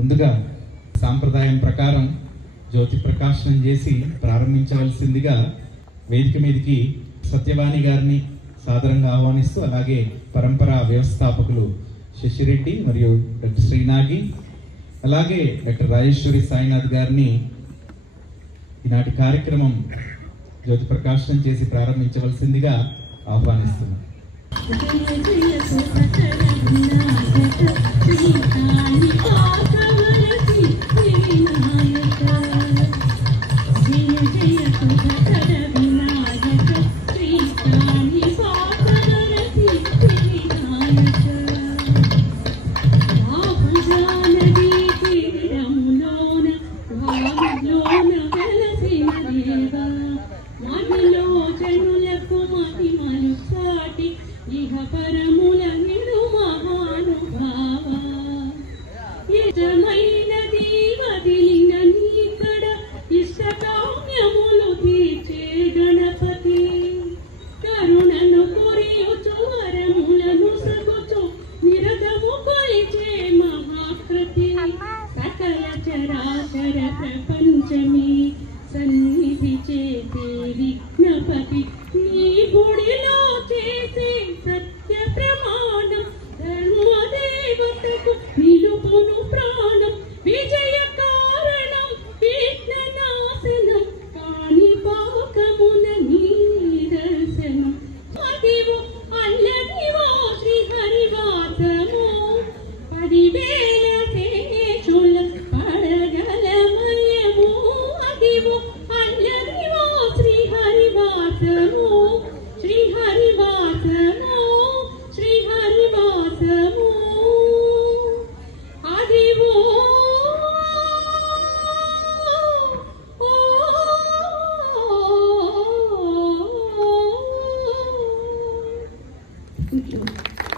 ముందుగా సాంప్రదాయం ప్రకారం జ్యోతి ప్రకాశనం చేసి ప్రారంభించవలసిందిగా వేదిక మీదకి సత్యవాణి గారిని సాదరంగా ఆహ్వానిస్తూ, అలాగే పరంపర వ్యవస్థాపకులు శశిరెడ్డి మరియు డాక్టర్ శ్రీనాగి, అలాగే డాక్టర్ రాజేశ్వరి సాయినాథ్ గారిని ఈనాటి కార్యక్రమం జ్యోతి ప్రకాశనం చేసి ప్రారంభించవలసిందిగా ఆహ్వానిస్తున్నాం. ప్రపంచమే సన్నిధి చేసే విఘ్నపతి, నీ గుడిలో చేసే సత్య ప్రమాణం, ధర్మదేవతకు నిలుపును ప్రాణం, విజయ కారణం విఘ్ననాశనం, కాని పాకమున నీ దర్శనం. అదివో అల్లదివో శ్రీహరివాసము, 10,000 శేషుల పడగలమయము. అదివో అల్లదివో శ్రీహరివాసము, శ్రీహరివాసము, శ్రీహరివాసము. Adivo Thank you.